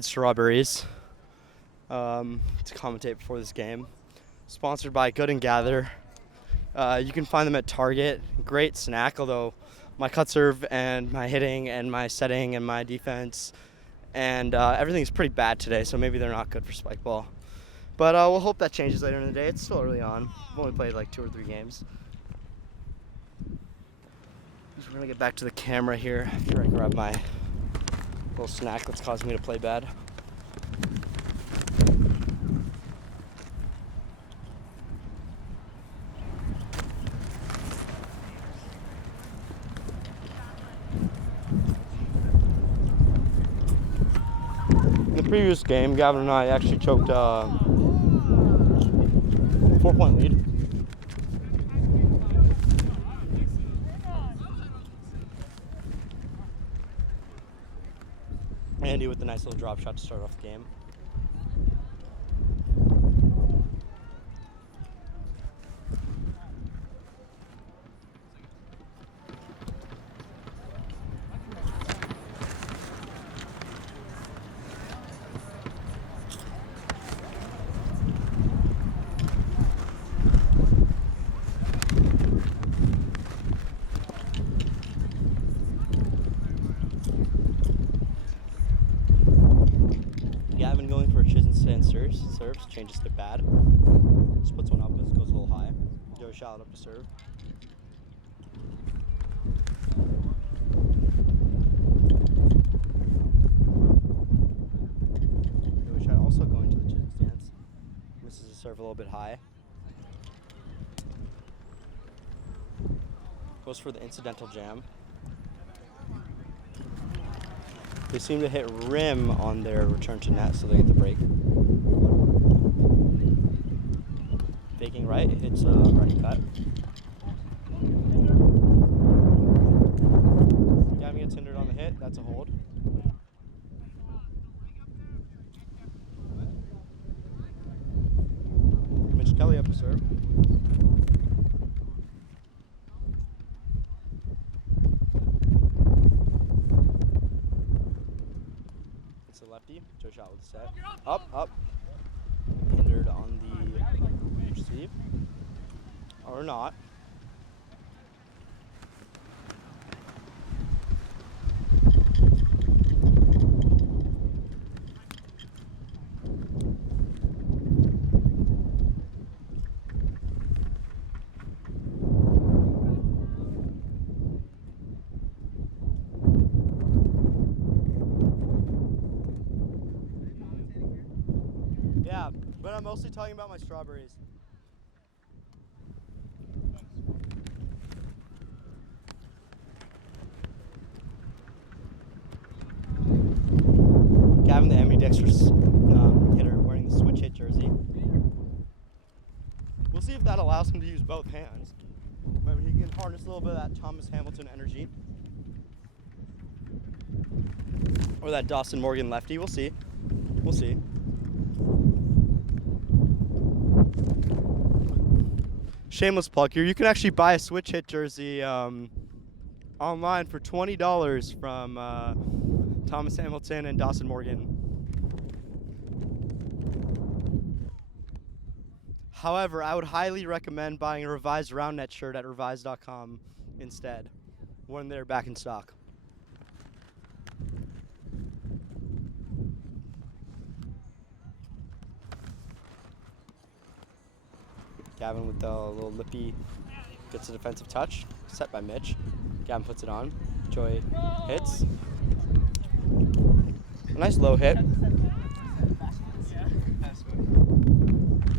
Strawberries to commentate before this game. Sponsored by Good and Gather. You can find them at Target. Great snack, although my cut serve and my hitting and my setting and my defense and everything's pretty bad today, so maybe they're not good for spike ball. But we'll hope that changes later in the day. It's still early on. I've only played like 2 or 3 games. We're going to get back to the camera here after I grab my little snack that's causing me to play bad. In the previous game, Gavin and I actually choked a 4-point lead. Andy with a nice little drop shot to start off the game. Gavin going for a chisel stand serves, changes to bad. Just puts one up as it goes a little high. Joey shot up to serve. Joey shot also going to the chisel stance. Misses his serve a little bit high. Goes for the incidental jam. They seem to hit rim on their return to net, so they get the break. Faking right, it hits right cut. Gavin gets hindered on the hit, that's a hold. Mitch Kelly up to serve. Lefty, Joe shot with a set. Up. Hindered on the receive. Or not. Yeah, but I'm mostly talking about my strawberries. Gavin, the ambidextrous hitter, wearing the switch hit jersey. We'll see if that allows him to use both hands. Maybe he can harness a little bit of that Thomas Hamilton energy. Or that Dawson Morgan lefty, we'll see. We'll see. Shameless plug here. You can actually buy a switch hit jersey online for $20 from Thomas Hamilton and Dawson Morgan. However, I would highly recommend buying a revised round net shirt at revise.com instead when they're back in stock. Gavin with the little lippy gets a defensive touch, set by Mitch. Gavin puts it on. Joey hits. A nice low hit.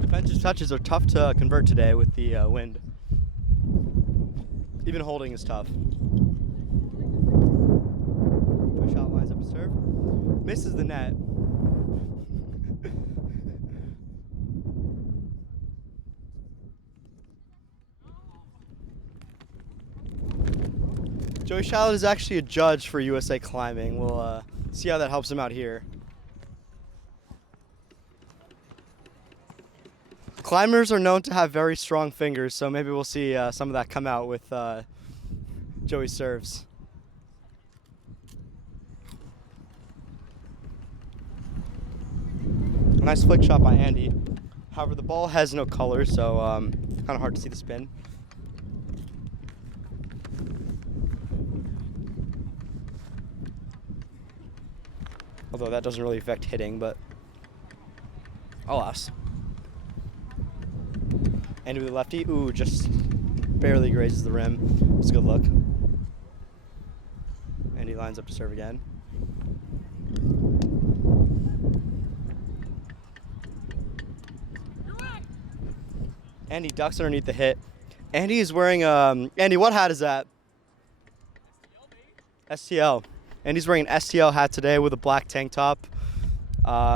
Defensive touches are tough to convert today with the wind. Even holding is tough. Joey shot lines up to serve. Misses the net. Joey Shallot is actually a judge for USA Climbing. We'll see how that helps him out here. Climbers are known to have very strong fingers, so maybe we'll see some of that come out with Joey serves. Nice flick shot by Andy. However, the ball has no color, so kind of hard to see the spin. Although that doesn't really affect hitting, but alas. Andy with the lefty. Ooh, just barely grazes the rim. It's a good look. Andy lines up to serve again. Andy ducks underneath the hit. Andy is wearing Andy, what hat is that? STL. Andy's wearing an STL hat today with a black tank top.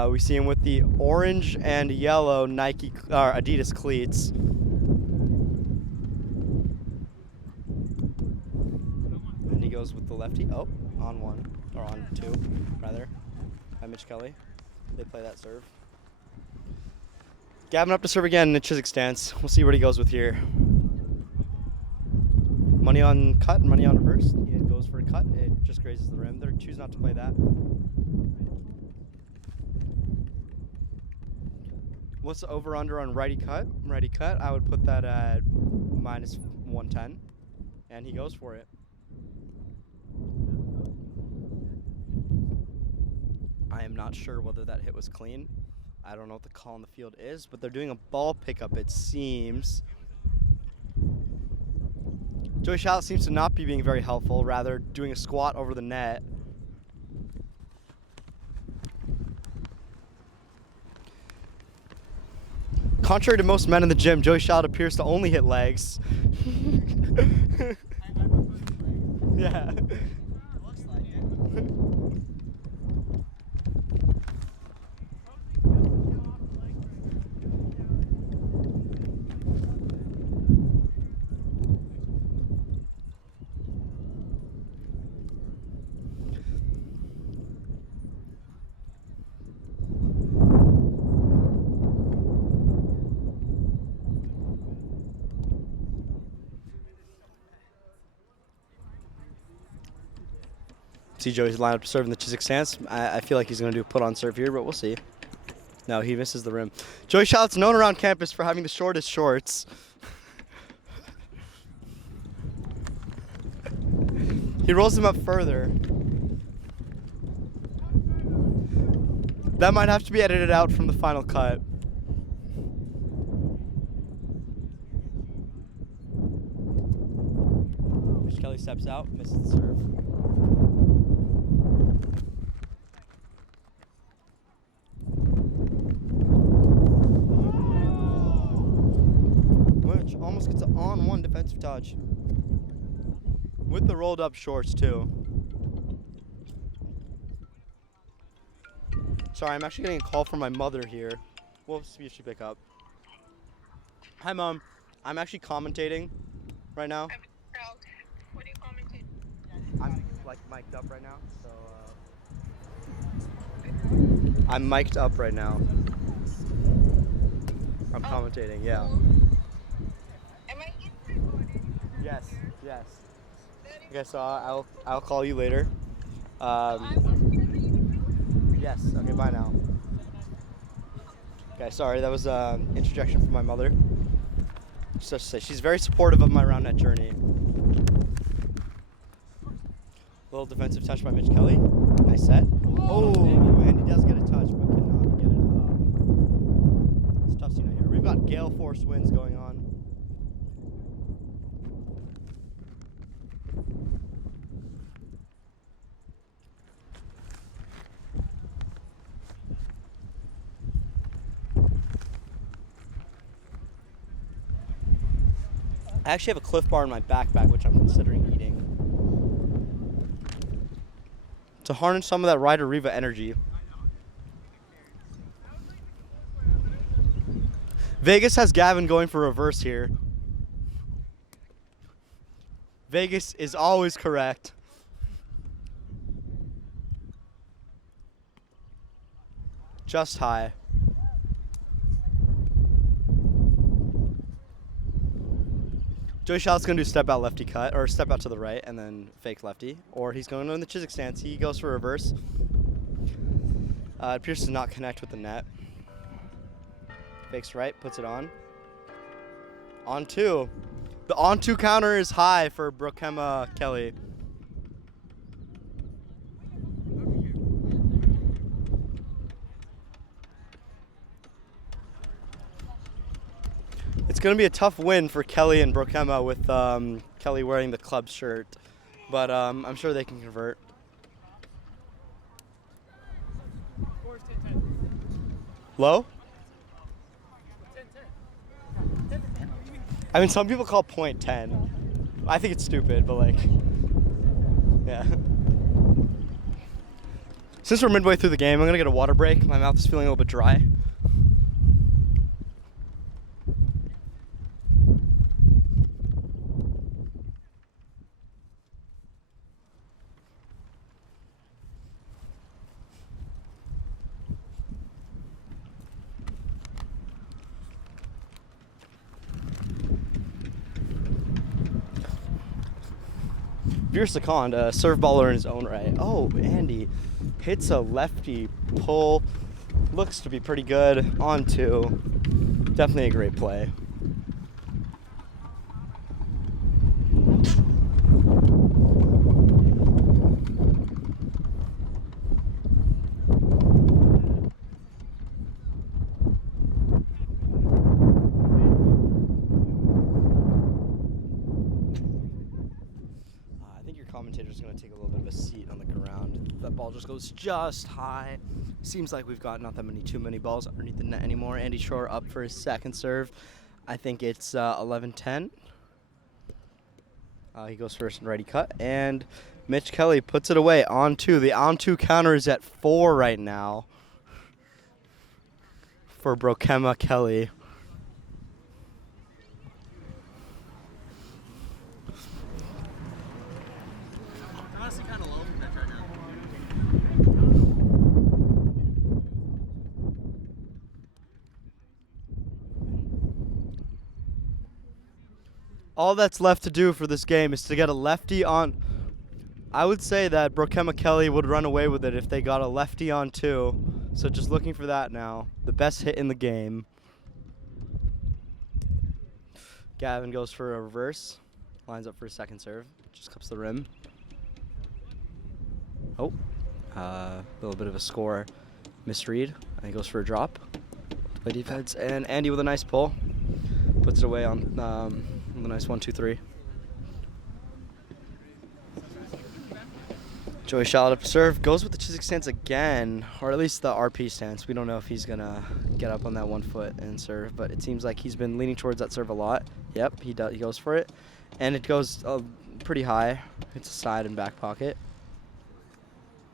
We see him with the orange and yellow Nike or Adidas cleats. And he goes with the lefty. Oh, on one, or on two, rather, by Mitch Kelly. They play that serve. Gavin up to serve again in the Chiswick stance. We'll see what he goes with here. Money on cut, money on reverse. He goes for a cut. It just grazes the rim. They choose not to play that. What's the over-under on righty cut? Righty cut, I would put that at minus 110. And he goes for it. I am not sure whether that hit was clean. I don't know what the call on the field is, but they're doing a ball pickup, it seems. Joey Shallot seems to not be being very helpful, rather doing a squat over the net. Contrary to most men in the gym, Joey Shallot appears to only hit legs. Yeah. Looks like it. See Joey's line up to serve in the Chiswick stance. I feel like he's going to do a put-on serve here, but we'll see. No, he misses the rim. Joey Shallot's known around campus for having the shortest shorts. He rolls him up further. That might have to be edited out from the final cut. Mitch Kelly steps out, misses the serve. Which almost gets an on-one defensive touch. With the rolled up shorts too. Sorry, I'm actually getting a call from my mother here. We'll see if she pick up. Hi Mom, I'm actually commentating right now. What are you commenting? I'm like mic'd up right now, so I'm mic'd up right now. I'm commentating, yeah. Am I recording? Yes, yes. Okay, so I'll call you later. Yes, okay, bye now. Okay, sorry, that was an interjection from my mother. Just to say, she's very supportive of my round net journey. Little defensive touch by Mitch Kelly. Nice set. Oh, and he does get a touch, but cannot get it up. It's a tough scene right here. We've got gale force winds going on. I actually have a Cliff Bar in my backpack, which I'm considering eating. To harness some of that Ryder Riva energy. Vegas has Gavin going for reverse here. Vegas is always correct. Just high. Joey Shallot's going to do step out lefty cut, or step out to the right and then fake lefty. Or he's going in the Chiswick stance. He goes for reverse. It appears to not connect with the net. Fakes right, puts it on. On two. The on two counter is high for Brokema Kelly. It's going to be a tough win for Kelly and Brokema with Kelly wearing the club shirt, but I'm sure they can convert. Low? I mean, some people call point 10. I think it's stupid, but like, yeah. Since we're midway through the game, I'm going to get a water break. My mouth is feeling a little bit dry. Veer-Second, a serve baller in his own right. Oh, Andy hits a lefty pull. Looks to be pretty good. On two. Definitely a great play. Commentator's going to take a little bit of a seat on the ground. That ball just goes just high. Seems like we've got not that too many balls underneath the net anymore. Andy Shore up for his second serve. I think it's 11-10. He goes first and righty cut. And Mitch Kelly puts it away on two. The on two counter is at 4 right now for Brokema Kelly. Kind of low from Mitch right now. All that's left to do for this game is to get a lefty on. I would say that Brokema Kelly would run away with it if they got a lefty on two. So just looking for that now. The best hit in the game. Gavin goes for a reverse. Lines up for a second serve. Just cups the rim. Oh, a little bit of a score misread. And he goes for a drop. Play defense, and Andy with a nice pull. Puts it away on the nice 1-2-3. Joey Shallot up to serve. Goes with the Chiswick stance again, or at least the RP stance. We don't know if he's going to get up on that 1 foot and serve, but it seems like he's been leaning towards that serve a lot. Yep, he does. He goes for it, and it goes pretty high. It's a side and back pocket.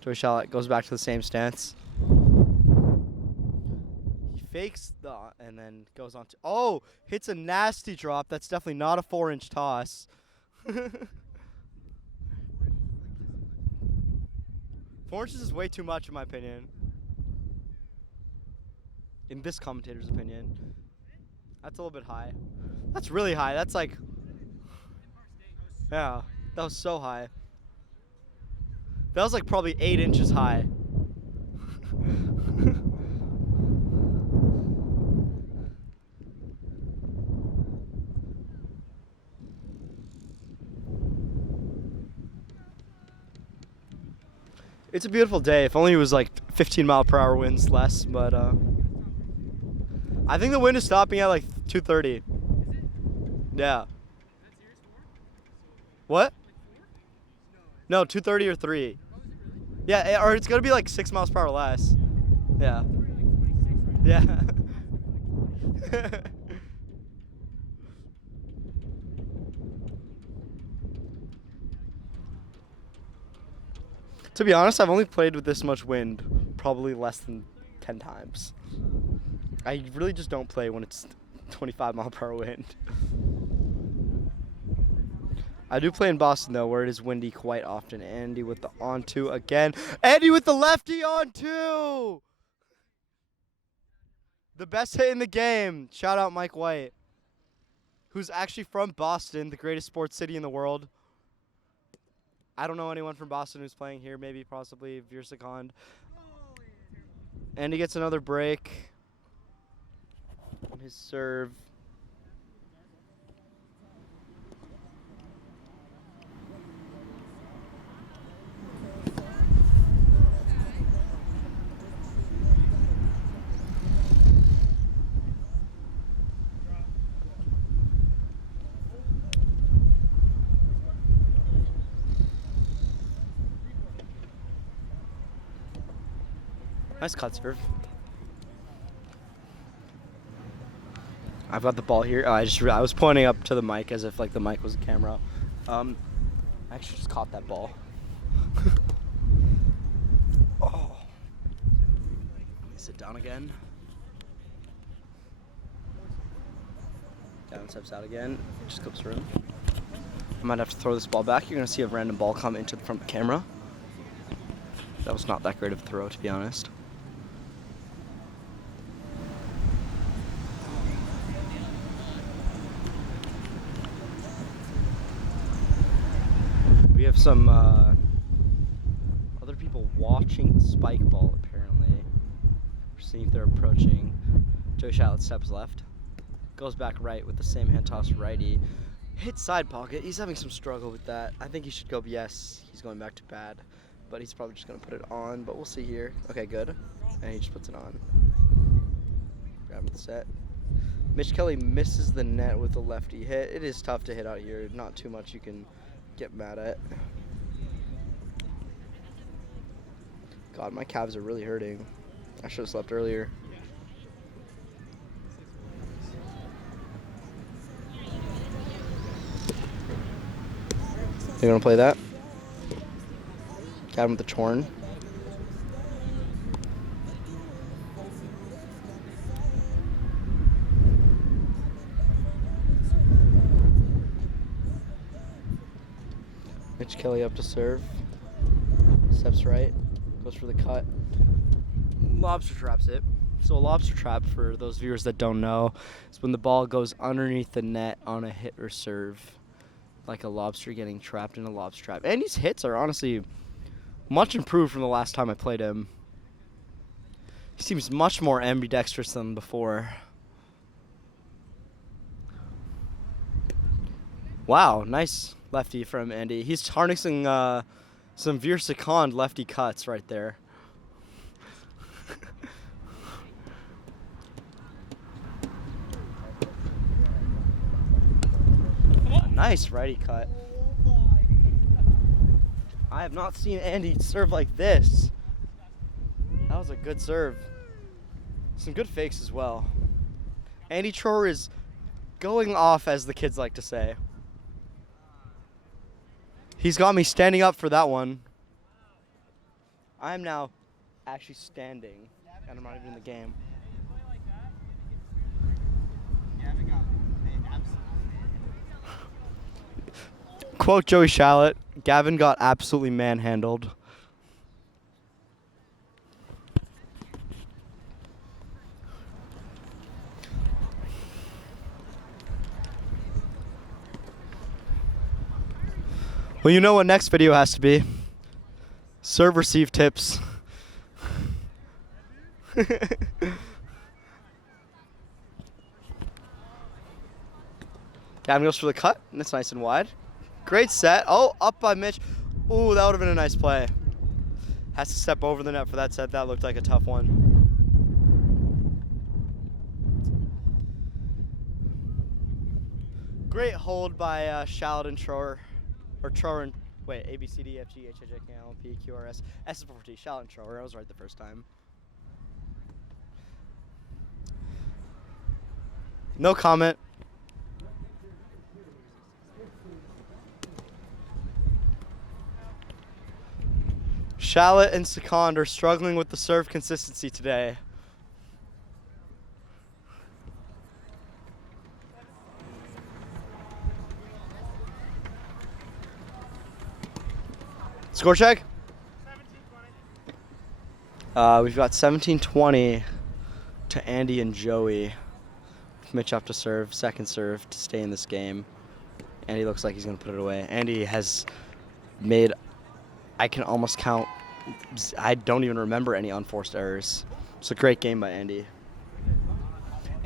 Joey Shallot goes back to the same stance. He fakes and then goes on to, oh, hits a nasty drop. That's definitely not a 4-inch toss. 4 inches is way too much in my opinion. In this commentator's opinion. That's a little bit high. That's really high. That's like, yeah, that was so high. That was like probably 8 inches high. It's a beautiful day. If only it was like 15-mile-per-hour winds less, but I think the wind is stopping at like 2:30. Yeah. What? No, 2:30 or 3. Yeah, or it's gonna be like 6 miles per hour less. Yeah. Yeah. To be honest, I've only played with this much wind probably less than 10 times. I really just don't play when it's 25-mile-per-hour wind. I do play in Boston, though, where it is windy quite often. Andy with the on-two again. Andy with the lefty on-two! The best hit in the game. Shout out Mike White, who's actually from Boston, the greatest sports city in the world. I don't know anyone from Boston who's playing here. Maybe, possibly, Veer-Second. And he gets another break. his serve. Nice cut serve. I've got the ball here. Oh, I was pointing up to the mic as if like the mic was a camera. I actually just caught that ball. Oh. Let me sit down again. Gavin steps out again. Just clips through him. I might have to throw this ball back. You're gonna see a random ball come into the front of the camera. That was not that great of a throw, to be honest. We have some other people watching the spike ball, apparently. We're seeing if they're approaching. Joey Shallot steps left. Goes back right with the same hand toss righty. Hit side pocket. He's having some struggle with that. I think he should go yes. He's going back to bad. But he's probably just going to put it on. But we'll see here. Okay, good. And he just puts it on. Grab him the set. Mitch Kelly misses the net with a lefty hit. It is tough to hit out here. Not too much you can get mad at. God, my calves are really hurting. I should have slept earlier. You want to play that? Got him with the torn. Mitch Kelly up to serve. Steps right. Goes for the cut. Lobster traps it. So a lobster trap, for those viewers that don't know, is when the ball goes underneath the net on a hit or serve. Like a lobster getting trapped in a lobster trap. And his hits are honestly much improved from the last time I played him. He seems much more ambidextrous than before. Wow, nice lefty from Andy. He's harnessing some Veer Second lefty cuts right there. Nice righty cut. I have not seen Andy serve like this. That was a good serve. Some good fakes as well. Andy Troer is going off, as the kids like to say. He's got me standing up for that one. I am now actually standing, and I'm not even in the game. Quote Joey Shallot, Gavin got absolutely manhandled. Well, you know what next video has to be. Serve receive tips. Gavin goes for the cut, and it's nice and wide. Great set. Oh, up by Mitch. Ooh, that would have been a nice play. Has to step over the net for that set. That looked like a tough one. Great hold by Shallot and Troer. Or Troer and, wait, A, B, C, D, F, G, H, I, J, K, L, M, P, Q, R, S. S is 4T. Shallot and Troer. I was right the first time. No comment. Shallot and Second are struggling with the serve consistency today. Score check? 17-20. We've got 17-20 to Andy and Joey. Mitch up to serve, second serve to stay in this game. Andy looks like he's going to put it away. Andy has made, I can almost count, I don't even remember any unforced errors. It's a great game by Andy.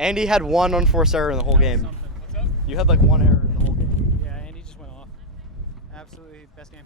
Andy had one unforced error in the whole game. Something. You had like one error in the whole game. Yeah, Andy just went off. Absolutely best game.